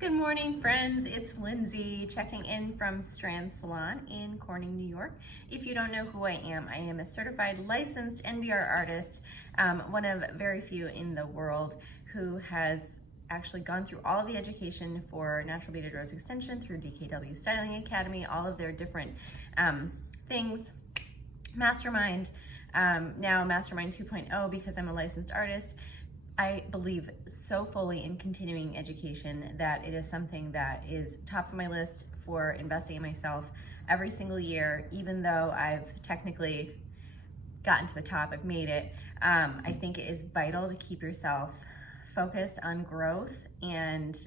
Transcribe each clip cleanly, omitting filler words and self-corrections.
Good morning, friends. It's Lindsay checking in from Strands Salon in Corning, New York. If you don't know who I am a certified licensed NBR artist, one of very few in the world who has actually gone through all of the education for natural beaded rose extension through DKW Styling Academy, all of their different things, Mastermind, now Mastermind 2.0 because I'm a licensed artist. I believe so fully in continuing education that it is something that is top of my list for investing in myself every single year, even though I've technically gotten to the top, I've made it. I think it is vital to keep yourself focused on growth and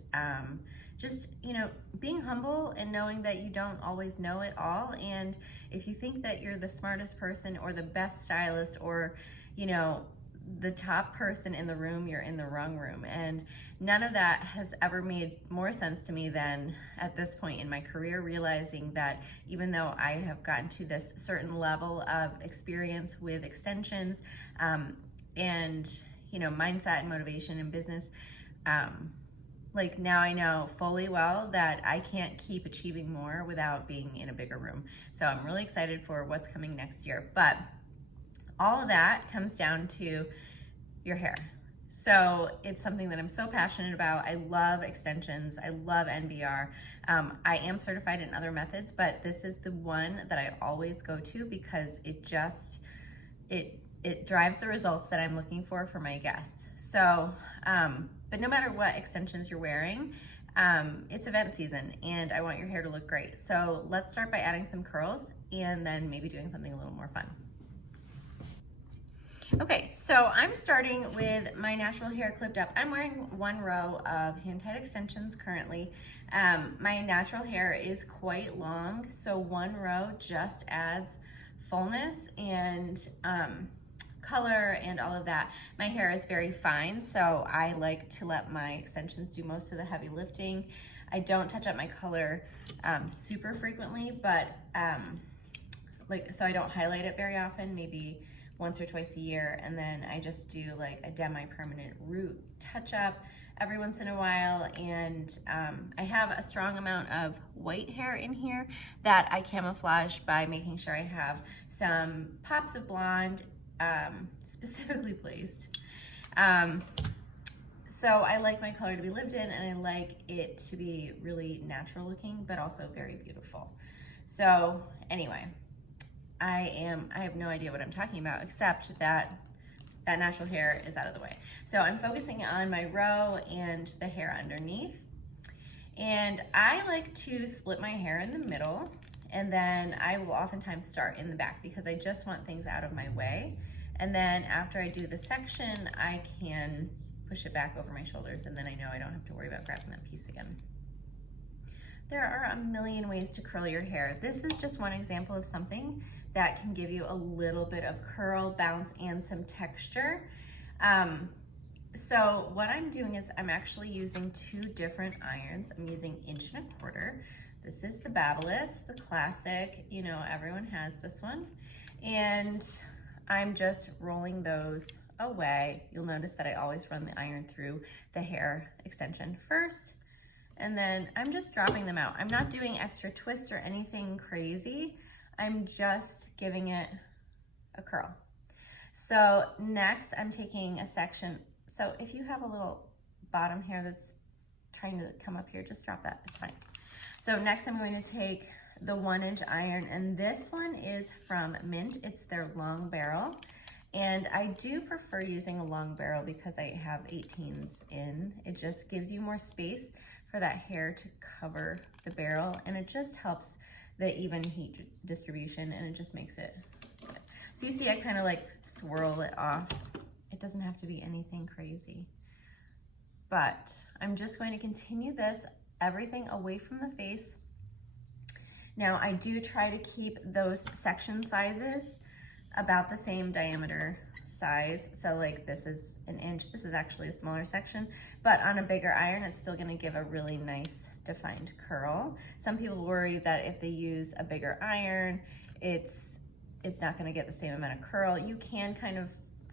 just, being humble and knowing that you don't always know it all. And if you think that you're the smartest person or the best stylist or, the top person in the room, you're in the wrong room. And none of that has ever made more sense to me than at this point in my career, realizing that even though I have gotten to this certain level of experience with extensions and mindset and motivation in business, like now I know fully well that I can't keep achieving more without being in a bigger room. So I'm really excited for what's coming next year. But all of that comes down to your hair. So it's something that I'm so passionate about. I love extensions. I love NBR. I am certified in other methods, but this is the one that I always go to because it drives the results that I'm looking for my guests. So, but no matter what extensions you're wearing, it's event season and I want your hair to look great. So let's start by adding some curls and then maybe doing something a little more fun. Okay, so I'm starting with my natural hair clipped up. I'm wearing one row of hand-tied extensions currently. My natural hair is quite long, so one row just adds fullness and color and all of that. My hair is very fine, so I like to let my extensions do most of the heavy lifting. I don't touch up my color super frequently, but so I don't highlight it very often, maybe once or twice a year, and then I just do like a demi-permanent root touch-up every once in a while. And I have a strong amount of white hair in here that I camouflage by making sure I have some pops of blonde specifically placed. So I like my color to be lived in, and I like it to be really natural looking, but also very beautiful. So anyway, I have no idea what I'm talking about, except that natural hair is out of the way. So I'm focusing on my row and the hair underneath. And I like to split my hair in the middle, and then I will oftentimes start in the back because I just want things out of my way. And then after I do the section, I can push it back over my shoulders, and then I know I don't have to worry about grabbing that piece again. There are a million ways to curl your hair. This is just one example of something that can give you a little bit of curl, bounce, and some texture. So what I'm doing is I'm actually using two different irons. I'm using 1.25 inch. This is the Beaded, the classic, everyone has this one. And I'm just rolling those away. You'll notice that I always run the iron through the hair extension first, and then I'm just dropping them out. I'm not doing extra twists or anything crazy. I'm just giving it a curl. So next I'm taking a section. So if you have a little bottom hair that's trying to come up here, just drop that, it's fine. So next I'm going to take the 1-inch iron, and this one is from Mint. It's their long barrel. And I do prefer using a long barrel because I have 18s in. It just gives you more space for that hair to cover the barrel, and it just helps the even heat distribution, and it just makes it good. So you see I kind of like swirl it off. It doesn't have to be anything crazy. But I'm just going to continue this, everything away from the face. Now I do try to keep those section sizes about the same diameter size. So like this is 1 inch, this is actually a smaller section, but on a bigger iron, it's still gonna give a really nice defined curl. Some people worry that if they use a bigger iron, it's not gonna get the same amount of curl. You can kind of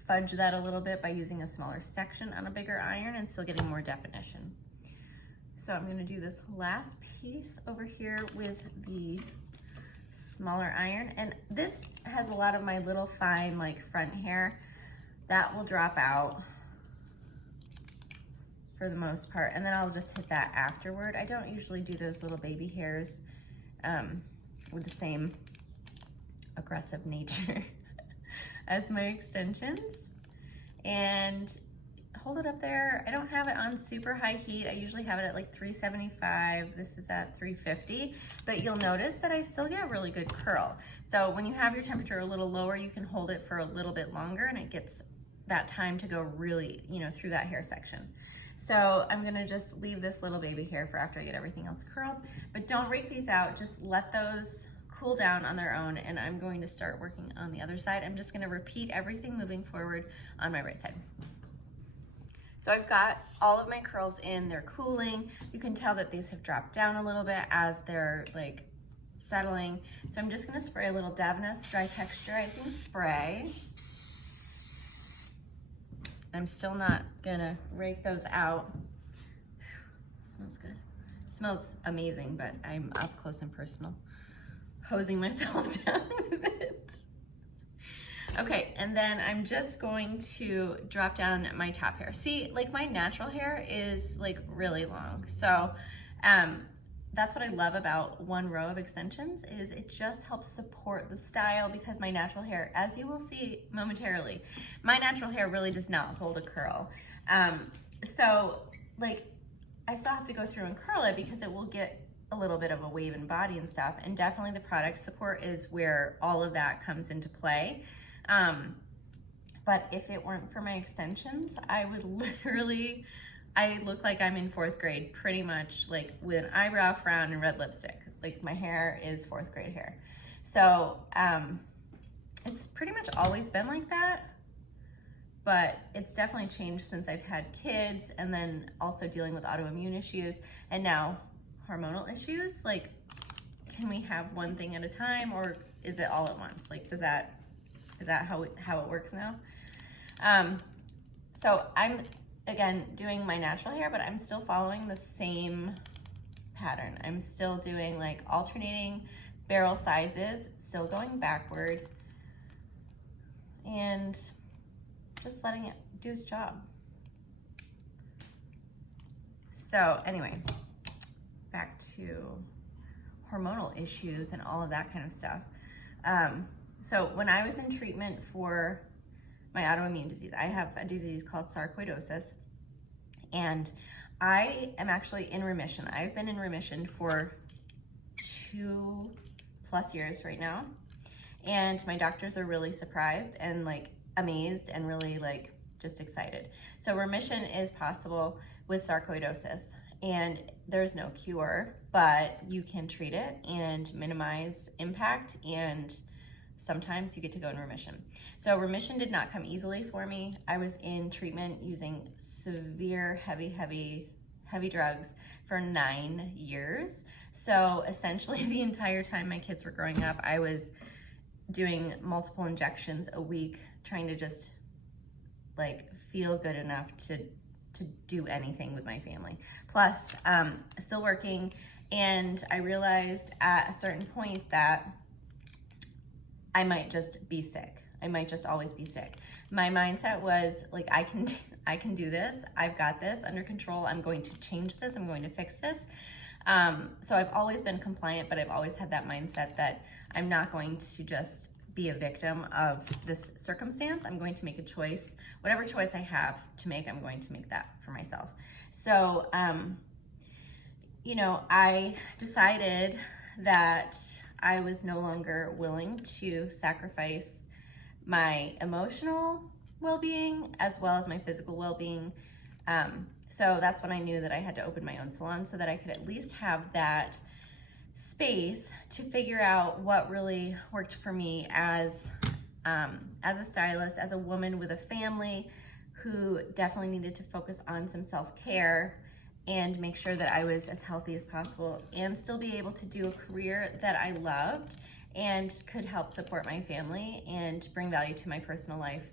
fudge that a little bit by using a smaller section on a bigger iron and still getting more definition. So I'm gonna do this last piece over here with the smaller iron. And this has a lot of my little fine like front hair that will drop out for the most part. And then I'll just hit that afterward. I don't usually do those little baby hairs with the same aggressive nature as my extensions. And hold it up there. I don't have it on super high heat. I usually have it at like 375. This is at 350, but you'll notice that I still get really good curl. So when you have your temperature a little lower, you can hold it for a little bit longer and it gets that time to go really, you know, through that hair section. So I'm gonna just leave this little baby hair for after I get everything else curled, but don't rake these out. Just let those cool down on their own, and I'm going to start working on the other side. I'm just gonna repeat everything moving forward on my right side. So I've got all of my curls in, they're cooling. You can tell that these have dropped down a little bit as they're like settling. So I'm just gonna spray a little Davines dry texturizing spray. I'm still not gonna rake those out. Smells good. It smells amazing, but I'm up close and personal, hosing myself down with it. Okay, and then I'm just going to drop down my top hair. See, like my natural hair is like really long. So that's what I love about one row of extensions is it just helps support the style, because my natural hair, as you will see momentarily, my natural hair really does not hold a curl. So like I still have to go through and curl it because it will get a little bit of a wave in body and stuff. And definitely the product support is where all of that comes into play. But if it weren't for my extensions, I would literally, I look like I'm in 4th grade, pretty much, like with an eyebrow frown and red lipstick. Like my hair is 4th grade hair. So it's pretty much always been like that, but it's definitely changed since I've had kids, and then also dealing with autoimmune issues and now hormonal issues. Like, can we have one thing at a time, or is it all at once? Like, is that how it works now? So I'm, again, doing my natural hair, but I'm still following the same pattern. I'm still doing like alternating barrel sizes, still going backward, and just letting it do its job. So anyway, back to hormonal issues and all of that kind of stuff. So when I was in treatment for my autoimmune disease, I have a disease called sarcoidosis, and I am actually in remission. I've been in remission for 2+ years right now, and my doctors are really surprised and like amazed and really like just excited. So remission is possible with sarcoidosis, and there's no cure, but you can treat it and minimize impact, and sometimes you get to go in remission. So remission did not come easily for me. I was in treatment using severe, heavy drugs for 9 years. So essentially the entire time my kids were growing up, I was doing multiple injections a week, trying to just like feel good enough to do anything with my family. Plus, still working, and I realized at a certain point that I might just be sick. I might just always be sick. My mindset was like, I can do this. I've got this under control. I'm going to change this. I'm going to fix this. So I've always been compliant, but I've always had that mindset that I'm not going to just be a victim of this circumstance. I'm going to make a choice. Whatever choice I have to make, I'm going to make that for myself. So, you know, I decided that I was no longer willing to sacrifice my emotional well-being as well as my physical well-being. So that's when I knew that I had to open my own salon so that I could at least have that space to figure out what really worked for me as a stylist, as a woman with a family who definitely needed to focus on some self-care and make sure that I was as healthy as possible and still be able to do a career that I loved and could help support my family and bring value to my personal life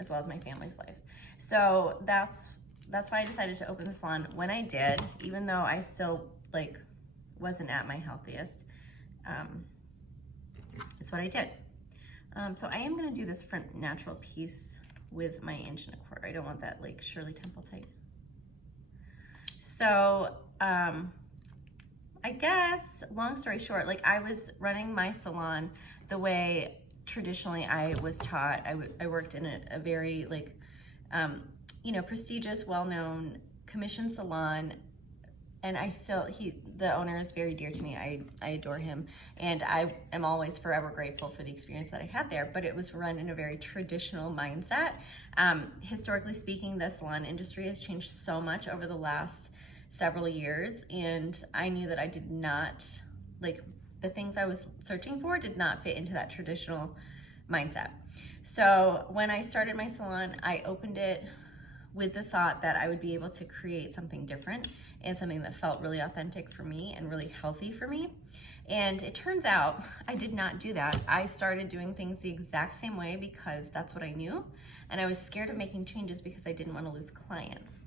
as well as my family's life. So that's that's why I decided to open the salon when I did, even though I still like wasn't at my healthiest. It's what I did. So I am gonna do this front natural piece with my 1.25 inch. I don't want that like Shirley Temple tight. So I guess, long story short, like I was running my salon the way traditionally I was taught. I worked in a very like, you know, prestigious, well-known commission salon, and the owner is very dear to me. I adore him, and I am always forever grateful for the experience that I had there, but it was run in a very traditional mindset. Historically speaking, the salon industry has changed so much over the last several years, and I knew that I did not, like, the things I was searching for did not fit into that traditional mindset. So when I started my salon, I opened it with the thought that I would be able to create something different and something that felt really authentic for me and really healthy for me. And it turns out I did not do that. I started doing things the exact same way because that's what I knew. And I was scared of making changes because I didn't want to lose clients.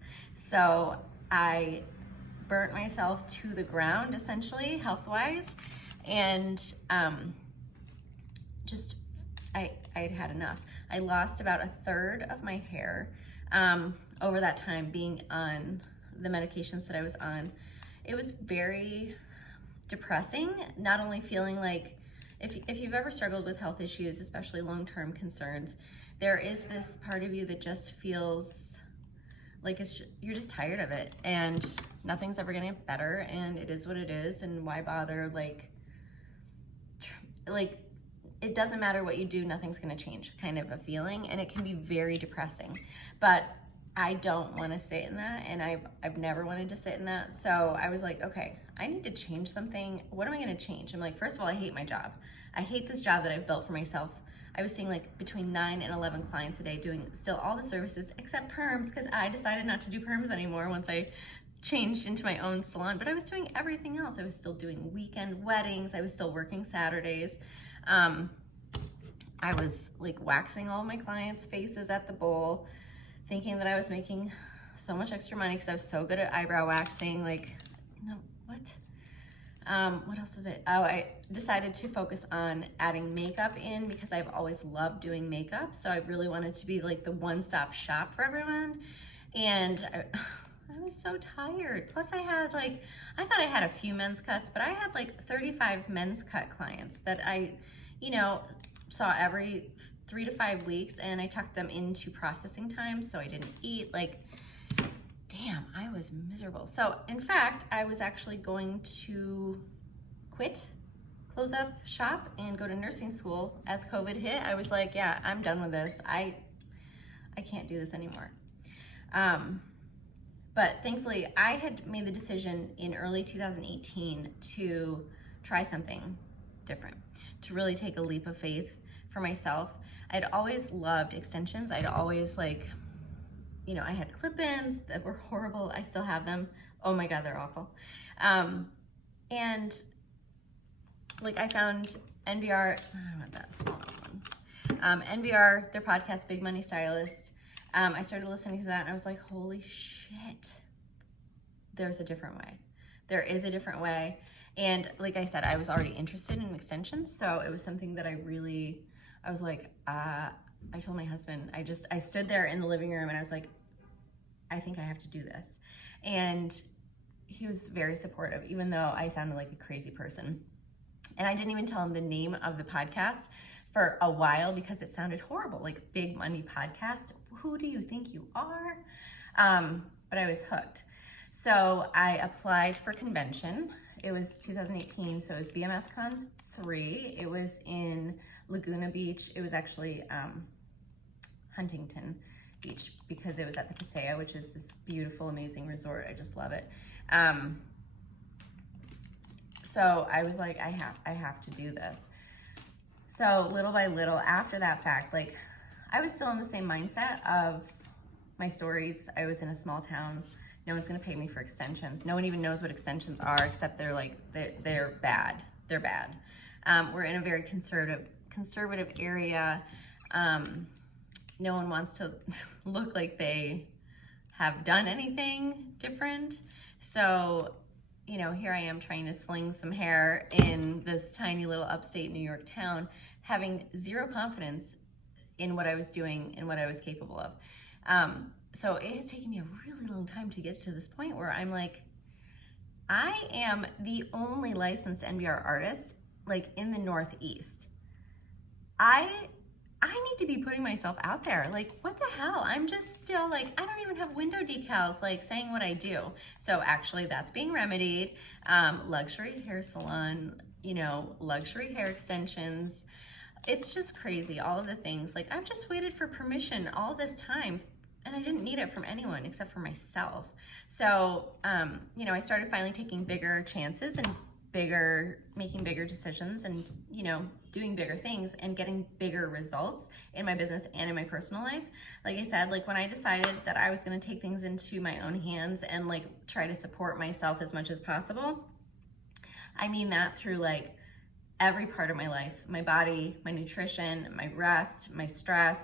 So I burnt myself to the ground, essentially, health-wise. And I'd had enough. I lost about 1/3 of my hair over that time being on the medications that I was on. It was very depressing, not only feeling like, if you've ever struggled with health issues, especially long-term concerns, there is this part of you that just feels like you're just tired of it, and nothing's ever gonna get better, and it is what it is, and why bother, like it doesn't matter what you do, nothing's gonna change, kind of a feeling, and it can be very depressing. But I don't wanna sit in that, and I've never wanted to sit in that, so I was like, okay, I need to change something. What am I gonna change? I'm like, first of all, I hate my job. I hate this job that I've built for myself. I was seeing like between 9 and 11 clients a day, doing still all the services except perms, because I decided not to do perms anymore once I changed into my own salon. But I was doing everything else. I was still doing weekend weddings. I was still working Saturdays. I was like waxing all my clients' faces at the bowl, thinking that I was making so much extra money because I was so good at eyebrow waxing. Like, no, what? What else was it? Oh, I decided to focus on adding makeup in because I've always loved doing makeup. So I really wanted to be like the one-stop shop for everyone. And I was so tired. Plus I thought I had a few men's cuts, but I had like 35 men's cut clients that I, saw every 3 to 5 weeks, and I tucked them into processing time, so I didn't eat. Like, damn, I was miserable. So in fact, I was actually going to quit, close up shop, and go to nursing school as COVID hit. I was like, yeah, I'm done with this. I can't do this anymore. But thankfully, I had made the decision in early 2018 to try something different, to really take a leap of faith for myself. I'd always loved extensions. I'd always I had clip-ins that were horrible. I still have them. Oh my God, they're awful. And I found NBR, I want that small one. NBR, their podcast, Big Money Stylist. I started listening to that and I was like, holy shit, there's a different way. There is a different way. And like I said, I was already interested in extensions. So it was something that I was like, I told my husband, I stood there in the living room and I was like, I think I have to do this. And he was very supportive, even though I sounded like a crazy person. And I didn't even tell him the name of the podcast for a while because it sounded horrible, like Big Money Podcast. Who do you think you are? But I was hooked. So I applied for convention. It was 2018, so it was BMSCon 3. It was in Laguna Beach. It was actually Huntington Beach because it was at the Paseo, which is this beautiful, amazing resort. I just love it. So I was like, I have to do this. So little by little, after that fact, I was still in the same mindset of my stories. I was in a small town. No one's gonna pay me for extensions. No one even knows what extensions are, except they're bad. They're bad. We're in a very conservative area. No one wants to look like they have done anything different. So, you know, here I am trying to sling some hair in this tiny little upstate New York town, having zero confidence in what I was doing and what I was capable of. So it has taken me a really long time to get to this point where I'm like, I am the only licensed NBR artist like in the Northeast. I need to be putting myself out there. Like, what the hell? I'm just still like, I don't even have window decals like saying what I do. So actually that's being remedied. Luxury hair salon, you know, luxury hair extensions. It's just crazy, all of the things. Like, I've just waited for permission all this time and I didn't need it from anyone except for myself. So, you know, I started finally taking bigger chances and making bigger decisions and, you know, doing bigger things and getting bigger results in my business and in my personal life. Like I said, like when I decided that I was gonna take things into my own hands and like try to support myself as much as possible, I mean that through like every part of my life, my body, my nutrition, my rest, my stress,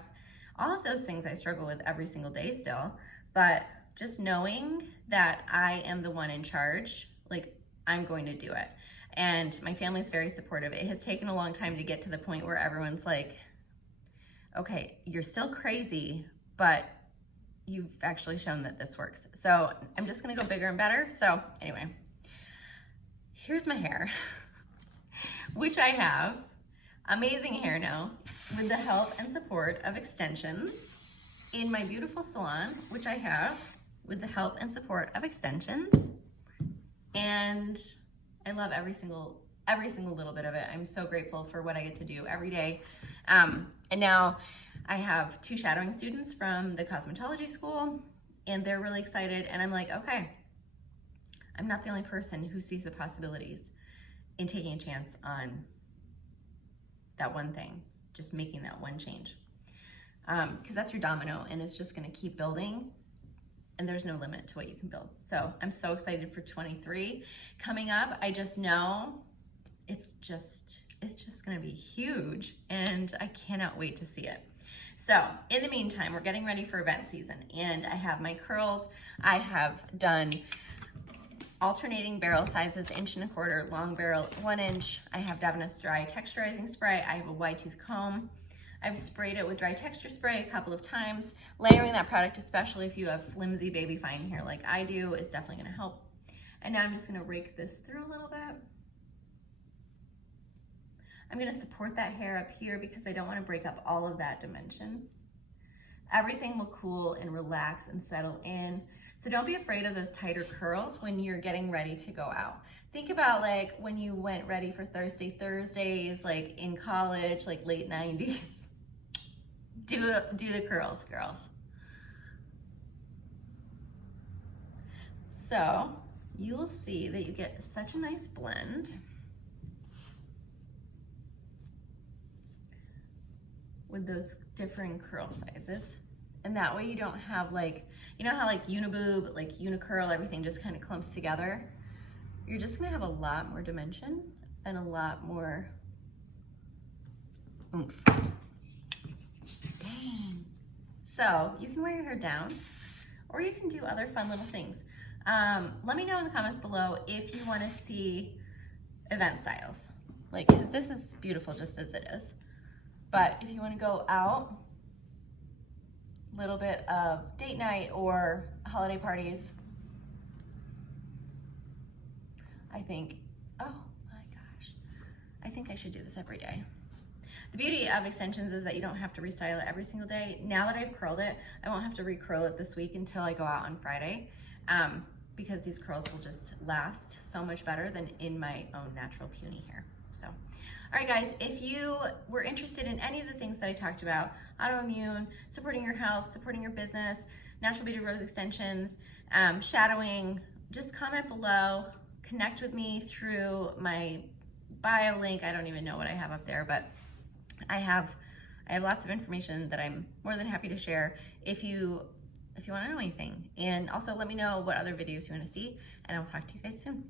all of those things I struggle with every single day still. But just knowing that I am the one in charge, like I'm going to do it. And my family's very supportive. It has taken a long time to get to the point where everyone's like, okay, you're still crazy, but you've actually shown that this works. So I'm just gonna go bigger and better. So anyway, here's my hair, which I have amazing hair now with the help and support of extensions in my beautiful salon, which I have with the help and support of extensions. And I love every single little bit of it. I'm so grateful for what I get to do every day. And now I have 2 shadowing students from the cosmetology school and they're really excited. And I'm like, okay, I'm not the only person who sees the possibilities in taking a chance on that one thing, just making that one change. Because that's your domino and it's just gonna keep building and there's no limit to what you can build. So I'm so excited for 23 coming up. I just know it's just gonna be huge and I cannot wait to see it. So in the meantime, we're getting ready for event season and I have my curls. I have done alternating barrel sizes, 1.25 inch, long barrel, 1 inch. I have Devinus dry texturizing spray. I have a wide tooth comb. I've sprayed it with dry texture spray a couple of times. Layering that product, especially if you have flimsy baby fine hair like I do, is definitely gonna help. And now I'm just gonna rake this through a little bit. I'm gonna support that hair up here because I don't wanna break up all of that dimension. Everything will cool and relax and settle in. So don't be afraid of those tighter curls when you're getting ready to go out. Think about like when you went ready for Thursdays, like in college, like late 90s. Do the curls, girls. So you will see that you get such a nice blend with those differing curl sizes. And that way you don't have like, you know how like uniboob, like unicurl, everything just kind of clumps together? You're just gonna have a lot more dimension and a lot more oomph. Dang. So you can wear your hair down or you can do other fun little things. Let me know in the comments below if you wanna see event styles. Like, 'cause this is beautiful just as it is. But if you wanna go out, little bit of date night or holiday parties, I think, oh my gosh, I think I should do this every day. The beauty of extensions is that you don't have to restyle it every single day. Now that I've curled it, I won't have to recurl it this week until I go out on Friday, because these curls will just last so much better than in my own natural puny hair. So, all right guys, if you were interested in any of the things that I talked about, autoimmune, supporting your health, supporting your business, natural beaded rose extensions, shadowing, just comment below, connect with me through my bio link. I don't even know what I have up there, but I have lots of information that I'm more than happy to share if you want to know anything. And also let me know what other videos you want to see, and I will talk to you guys soon.